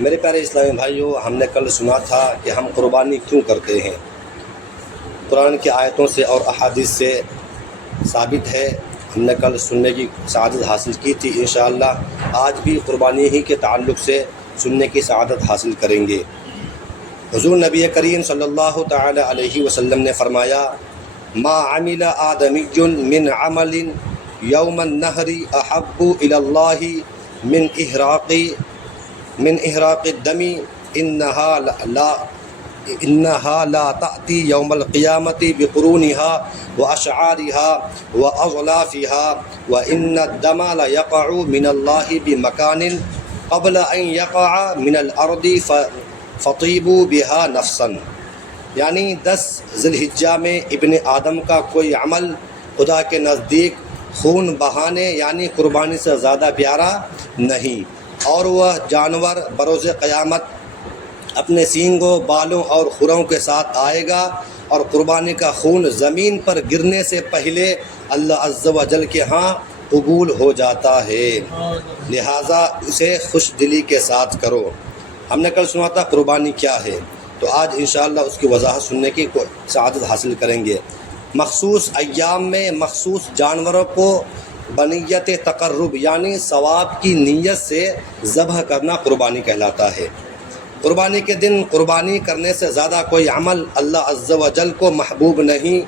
میرے پیارے اسلامی بھائیوں، ہم نے کل سنا تھا کہ ہم قربانی کیوں کرتے ہیں۔ قرآن کی آیتوں سے اور احادیث سے ثابت ہے۔ ہم نے کل سننے کی سعادت حاصل کی تھی۔ انشاءاللہ آج بھی قربانی ہی کے تعلق سے سننے کی سعادت حاصل کریں گے۔ حضور نبی کریم صلی اللہ تعالی علیہ وسلم نے فرمایا، ما عمل آدمی من عمل یوم النحر احب الی اللہ من احراق الدم انہا لا تأتی یوم القیامت بقرونها واشعارها واظلافها وان الدم لیقع من اللہ بمکان قبل ان یقع من الارض فطیبوا بها نفسا، یعنی 10 ذی الحجہ میں ابن آدم کا کوئی عمل خدا کے نزدیک خون بہانے یعنی قربانی سے زیادہ پیارا نہیں، اور وہ جانور بروز قیامت اپنے سینگوں، بالوں اور کھروں کے ساتھ آئے گا، اور قربانی کا خون زمین پر گرنے سے پہلے اللہ عز و جل کے ہاں قبول ہو جاتا ہے، لہٰذا اسے خوش دلی کے ساتھ کرو۔ ہم نے کل سنا تھا قربانی کیا ہے، تو آج انشاءاللہ اس کی وضاحت سننے کی سعادت حاصل کریں گے۔ مخصوص ایام میں مخصوص جانوروں کو بنیت تقرب یعنی ثواب کی نیت سے ذبح کرنا قربانی کہلاتا ہے۔ قربانی کے دن قربانی کرنے سے زیادہ کوئی عمل اللہ عز و جل کو محبوب نہیں،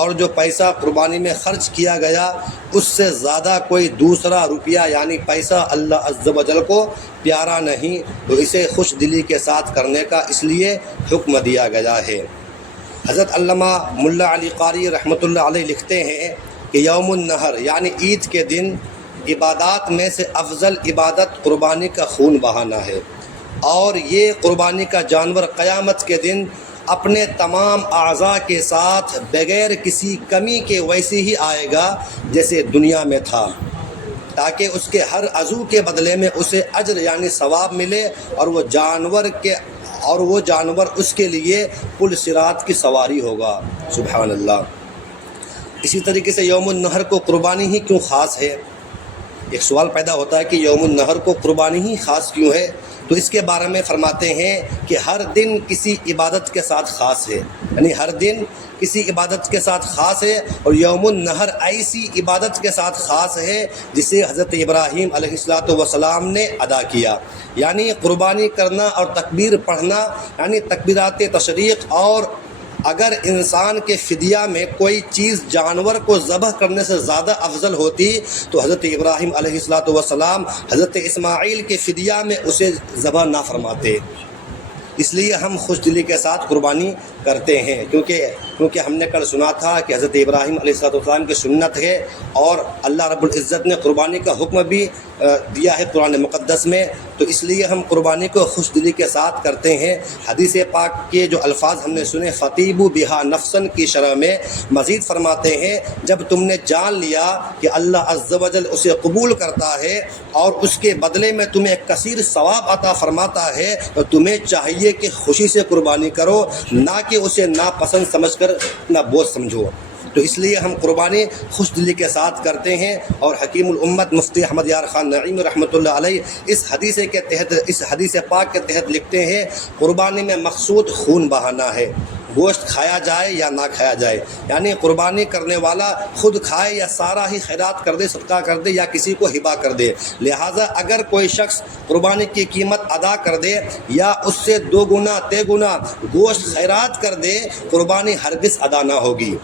اور جو پیسہ قربانی میں خرچ کیا گیا اس سے زیادہ کوئی دوسرا روپیہ یعنی پیسہ اللہ عز و جل کو پیارا نہیں، تو اسے خوش دلی کے ساتھ کرنے کا اس لیے حکم دیا گیا ہے۔ حضرت علامہ ملا علی قاری رحمۃ اللہ علیہ لکھتے ہیں کہ یوم النحر یعنی عید کے دن عبادات میں سے افضل عبادت قربانی کا خون بہانا ہے، اور یہ قربانی کا جانور قیامت کے دن اپنے تمام اعضاء کے ساتھ بغیر کسی کمی کے ویسے ہی آئے گا جیسے دنیا میں تھا، تاکہ اس کے ہر عضو کے بدلے میں اسے اجر یعنی ثواب ملے، اور وہ جانور اس کے لیے پل صراط کی سواری ہوگا۔ سبحان اللہ۔ اسی طریقے سے یوم النحر کو قربانی ہی کیوں خاص ہے؟ ایک سوال پیدا ہوتا ہے کہ یوم النحر کو قربانی ہی خاص کیوں ہے؟ تو اس کے بارے میں فرماتے ہیں کہ ہر دن کسی عبادت کے ساتھ خاص ہے، یعنی ہر دن کسی عبادت کے ساتھ خاص ہے، اور یوم النحر ایسی عبادت کے ساتھ خاص ہے جسے حضرت ابراہیم علیہ السلام نے ادا کیا، یعنی قربانی کرنا اور تکبیر پڑھنا یعنی تکبیرات تشریق۔ اور اگر انسان کے فدیہ میں کوئی چیز جانور کو ذبح کرنے سے زیادہ افضل ہوتی تو حضرت ابراہیم علیہ السلام حضرت اسماعیل کے فدیہ میں اسے ذبح نہ فرماتے۔ اس لیے ہم خوش دلی کے ساتھ قربانی کرتے ہیں، کیونکہ ہم نے کل سنا تھا کہ حضرت ابراہیم علیہ السلام کی سنت ہے، اور اللہ رب العزت نے قربانی کا حکم بھی دیا ہے قرآن مقدس میں، تو اس لیے ہم قربانی کو خوش دلی کے ساتھ کرتے ہیں۔ حدیث پاک کے جو الفاظ ہم نے سنے فطیبوا بہا نفسن کی شرح میں مزید فرماتے ہیں، جب تم نے جان لیا کہ اللہ عز و جل اسے قبول کرتا ہے اور اس کے بدلے میں تمہیں ایک کثیر ثواب عطا فرماتا ہے، تو تمہیں چاہیے کہ خوشی سے قربانی کرو، نہ کہ اسے ناپسند سمجھ کر نہ بوجھ سمجھو۔ تو اس لیے ہم قربانی خوش دلی کے ساتھ کرتے ہیں، اور حکیم الامت مفتی احمد یار خان نعیمی رحمۃ اللہ علیہ اس حدیث پاک کے تحت لکھتے ہیں، قربانی میں مقصود خون بہانا ہے، گوشت کھایا جائے یا نہ کھایا جائے، یعنی قربانی کرنے والا خود کھائے یا سارا ہی خیرات کر دے، صدقہ کر دے یا کسی کو ہبہ کر دے۔ لہٰذا اگر کوئی شخص قربانی کی قیمت ادا کر دے یا اس سے 2 گنا 3 گنا گوشت خیرات کر دے، قربانی ہرگز ادا نہ ہوگی۔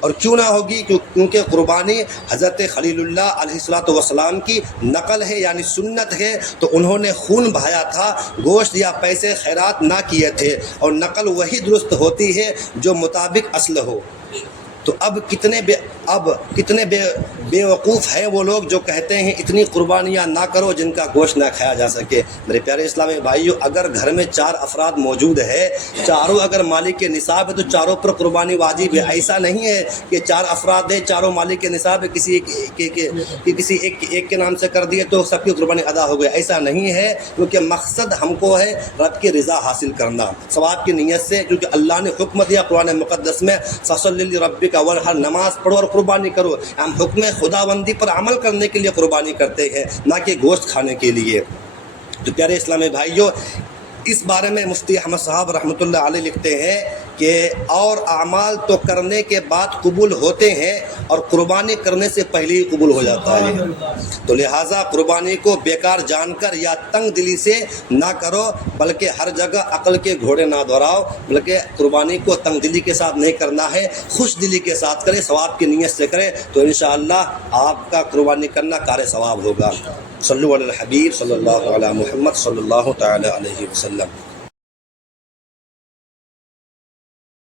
اور کیوں نہ ہوگی؟ کیونکہ قربانی حضرت خلیل اللہ علیہ السلام کی نقل ہے یعنی سنت ہے، تو انہوں نے خون بہایا تھا، گوشت یا پیسے خیرات نہ کیے تھے، اور نقل وہی درست ہوتی ہے جو مطابق اصل ہو۔ تو اب کتنے بے وقوف ہیں وہ لوگ جو کہتے ہیں اتنی قربانیاں نہ کرو جن کا گوشت نہ کھایا جا سکے۔ میرے پیارے اسلامی بھائیوں، اگر گھر میں 4 افراد موجود ہے، چاروں اگر مالک کے نصاب ہے تو چاروں پر قربانی واجب ہے۔ ایسا نہیں ہے کہ 4 افراد ہیں، چاروں مالک کے نصاب ہے، کسی ایک کے نام سے کر دیے تو سب کی قربانی ادا ہو گئی، ایسا نہیں ہے، کیونکہ مقصد ہم کو ہے رب کی رضا حاصل کرنا ثواب کی نیت سے، کیونکہ اللہ نے حکم دیا قرآن مقدس میں فصل لربک وانحر، نماز پڑھو اور قربانی کرو۔ ہم حکم خداوندی پر عمل کرنے کے لیے قربانی کرتے ہیں، نہ کہ گوشت کھانے کے لیے۔ تو پیارے اسلامی بھائیوں، اس بارے میں مفتی احمد صاحب رحمۃ اللہ علیہ لکھتے ہیں کہ اور اعمال تو کرنے کے بعد قبول ہوتے ہیں اور قربانی کرنے سے پہلے ہی قبول ہو جاتا ہے، تو لہٰذا قربانی کو بیکار جان کر یا تنگ دلی سے نہ کرو، بلکہ ہر جگہ عقل کے گھوڑے نہ دوڑاؤ، بلکہ قربانی کو تنگ دلی کے ساتھ نہیں کرنا ہے، خوش دلی کے ساتھ کرے، ثواب کی نیت سے کرے، تو انشاءاللہ آپ کا قربانی کرنا کار ثواب ہوگا۔ صلو علی الحبیب صلی اللہ علیہ محمد صلی اللہ تعالی علیہ وسلم۔